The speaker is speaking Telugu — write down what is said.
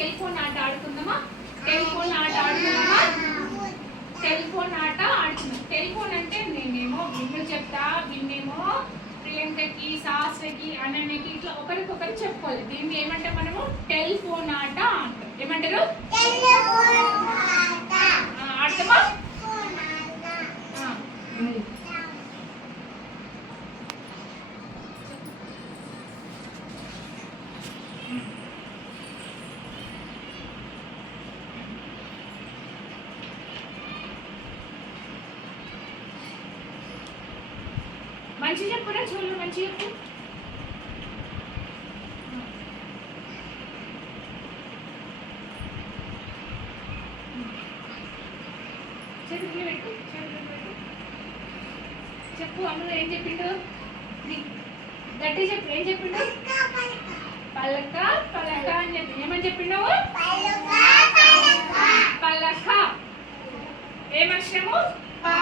టెలిఫోన్ ఆట ఆడుకుందామా? టెలిఫోన్ ఆట ఆడుకుందామా? టెలిఫోన్ ఆట ఆడుకుందాం. టెలిఫోన్ అంటే నేనేమో విన్ను చెప్తా, విన్నేమో ప్రియాంకకి, శాస్త్రకి, అనన్యకి ఇట్లా ఒకరికొకరు చెప్పుకోవాలి. దీన్ని ఏమంటే మనము టెలిఫోన్ ఆట అంటాం. ఏమంటారు? ఆడతామా? మంచి చెప్పురా చూడు, మంచి చెప్పు. చేతులు పెట్టు, చేతులు పెట్టు. చెప్పు అమ్మ ఏం చెప్పిండు? గట్టి చెప్పు, ఏం చెప్పిండు? పలక పలక అని చెప్పి ఏమని చెప్పిండవు? పలక. ఏమక్షరము? పా.